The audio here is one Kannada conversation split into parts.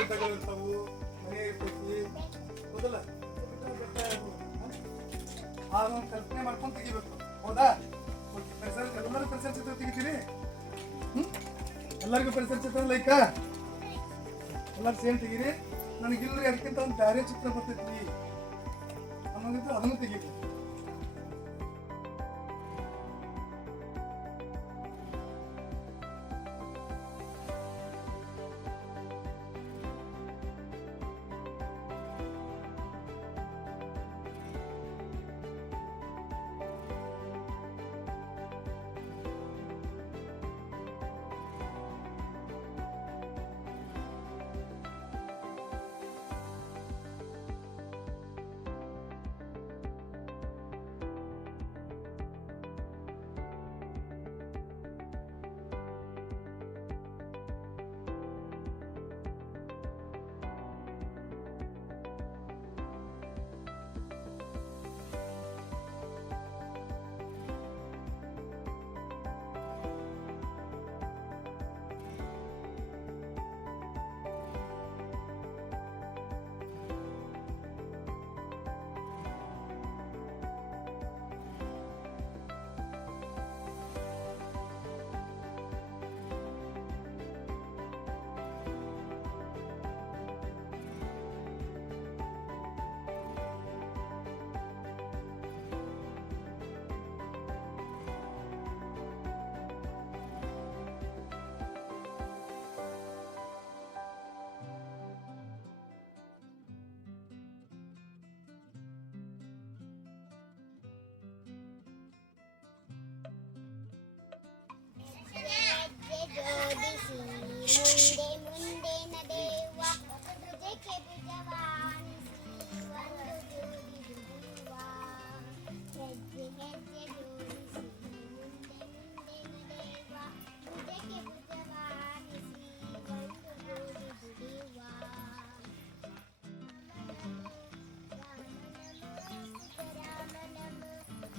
ಊಟಗಳಿರ್ತಾವು, ಮನೆ ಇರ್ತೈತಿ, ಹೌದಲ್ಲ? ಅದೊಂದು ಕಲ್ಪನೆ ಮಾಡ್ಕೊಂಡು ತೆಗಿಬೇಕು, ಹೌದಾ? ಎಲ್ಲರೂ ಪರಿಸರ ಚಿತ್ರ ತೆಗಿತೀರಿ? ಎಲ್ಲರಿಗೂ ಪರಿಸರ ಚಿತ್ರ ಲೈಕ ಎಲ್ಲರೂ ಸೇಮ್ ತೆಗೀರಿ. ನನಗಿಲ್ರಿ ಅದಕ್ಕಿಂತ ಒಂದು ಬೇರೆ ಚಿತ್ರ ಬರ್ತೈತಿ ಅನ್ನೋದಿತ್ತು, ಅದನ್ನು ತೆಗೀರಿ.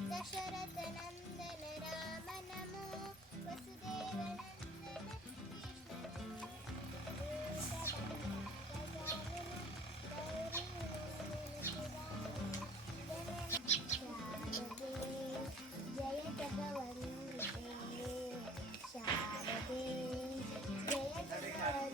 दशरथ नंदन राम नमो वसुदेव जय जगवंदे शारदे जय जगवंदे.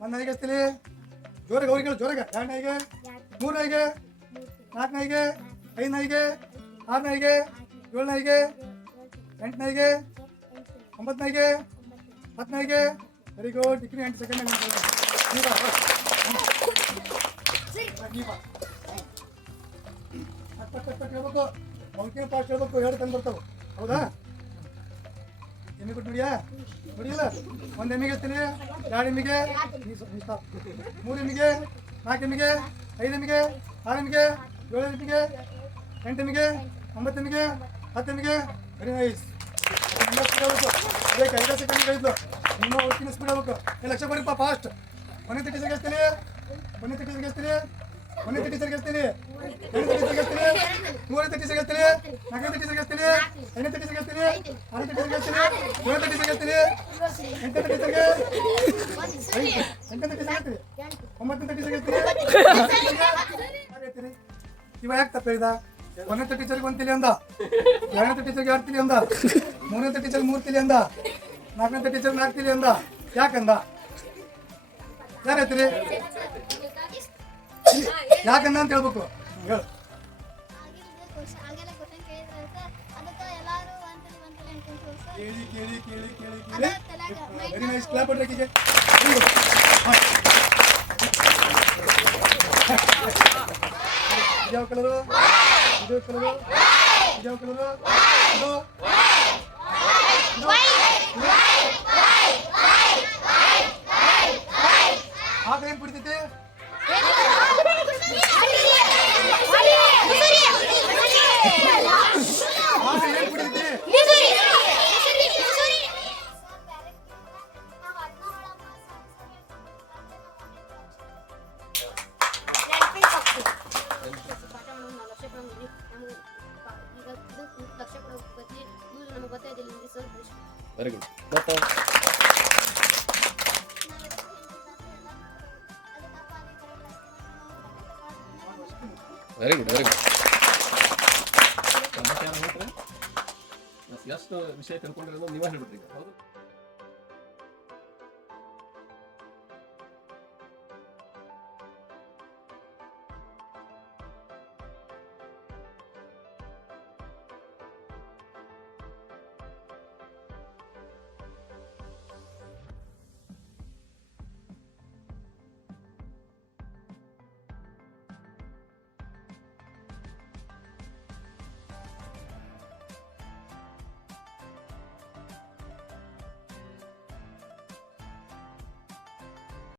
ಒಂದು ನಾಯಿಗೆ ಹಚ್ತೀನಿ, ಜೋರಾಗ ಅವ್ರಿಗೆ ಜೋರಾಗ. 2 ನಾಯಿಗೆ, 3 ನಾಯಿಗೆ, 4 ನಾಯಿಗೆ, 5 ನಾಯಿಗೆ, 6 ನಾಯಿಗೆ, 7 ನಾಯಿಗೆ, 8 ನಾಯಿಗೆ, 9 ನಾಯಿಗೆ, 10 ನಾಯಿಗೆ. Very good. ಇಕ್ರಿ 8 ಸೆಕೆಂಡ್ ಹೇಳ್ಬೇಕು, ಅವನಕಿನ ಫಾಸ್ಟ್ ಹೇಳ್ಬೇಕು. 2 ತಂದು ಬರ್ತಾವೆ, ಹೌದಾ? ಎಮ್ಮೆ ಕೊಟ್ಟು ನೋಡಿಯಾ? ನೋಡಿಯಲ್ಲ? 1 ಎಮ್ಮಿಗೆ ಹಚ್ತೀನಿ, 2 ಎಮ್ಮಿಗೆ, 3 ಎಮ್ಮಿಗೆ, 4 ಎಮ್ಮಿಗೆ, 5 ಎಮ್ಮಿಗೆ, 6 ಎಮ್ಮಿಗೆ, 7 ಎಮ್ಮಿಗೆ, 8 ಎಮ್ಮಿಗೆ, 9 ಎಮ್ಮಿಗೆ, 10 ಎಮ್ಮಿಗೆ. Very nice. ಸ್ಪೀಡ್ ಆಗ್ಬೇಕು, ಅದಕ್ಕೆ 5 ಸೆಕೆಂಡ್ ಹೇಳಿದ್ಲು. ನಿಮ್ಮ ವರ್ಕಿನ ಸ್ಪೀಡ್ ಆಗ್ಬೇಕು. ಲಕ್ಷ ಕೊಡಿಪ್ಪ ಫಾಸ್ಟ್. 1 30 ಸೆಕೆಂಡ್ ಹಚ್ತೀನಿ, 1 30 ಸೆಕೆಂಡ್ ಹಚ್ತೀನಿ, 1 30 ಸೆಕೆಂಡ್ ಹಚ್ತೀನಿ, 2 30 ಸೆಕೆಂಡ್ ಹಚ್ತೀನಿ, 3 30 ಸೆಕೆಂಡ್ ಹಚ್ತೀನಿ, 4 30 ಸೆಕೆಂಡ್ ಹಚ್ತೀನಿ, 5 30 ಸೆಕೆಂಡ್ ಹಚ್ತೀನಿ, 6 30 ಸೆಕೆಂಡ್ ಹಚ್ತೀನಿ, 7 30 ಸೆಕೆಂಡ್ ಹಚ್ತೀನಿ, 8 30 ಸೆಕೆಂಡ್, 8 30 ಸೆಕೆಂಡ್ ಹಚ್ತೀನಿ, 9 30 ಸೆಕೆಂಡ್ ಹಚ್ತೀನಿ. ಇವ ಯಾಕೆ ತಪ್ಪ ಹೇಳಿದ? 1ನೇ ಟೀಚರ್ಗೆ 1 ತಿಳಿ ಅಂದ, 2ನೇ ಟೀಚರ್ಗೆ 2 ತಿಳಿ ಅಂದ, 3ನೇ ಟೀಚರ್ಗೆ 3 ತಿಳಿ ಅಂದ, 4ನೇ ಟೀಚರ್ಗೆ 4 ತಿಳಿ ಅಂದ. ಯಾಕಂದ? ಯಾರು ಹೇಳ್ತೀರಿ? ಯಾಕಂದ ಅಂತ ಹೇಳ್ಬೇಕು. ಹೇಳು. ಕೇಳಿ ಕೇಳಿ ಕೇಳಿ ಕೇಳಿ ಕೇಳಿ. Very nice. ಕ್ಲಾಪ್ ಹೊಡ್ರಿ ಆಕೆಗೆ. ಯಾವ ಕಲರು? ಇದು ಕಲರು? ಯಾವ ಕಲರು? ಇದು ಆಗ ಏನ್ ಕುಡಿತೈತಿ? ಆಗ ಏನ್ ಕುಡಿತೈತಿ? ದತ್ತ ವೆರಿ ಗುಡ್ ವೆರಿ ಗುಡ್. ಮತ್ತೆ ಯಾರು ಹೇಳ್ತಾರೆ? ಎಷ್ಟು ವಿಷಯ ತಿಳ್ಕೊಂಡಿರೋದು ನೀವೇ ಹೇಳ್ಬಿಟ್ರಿ ಈಗ ಹೌದು.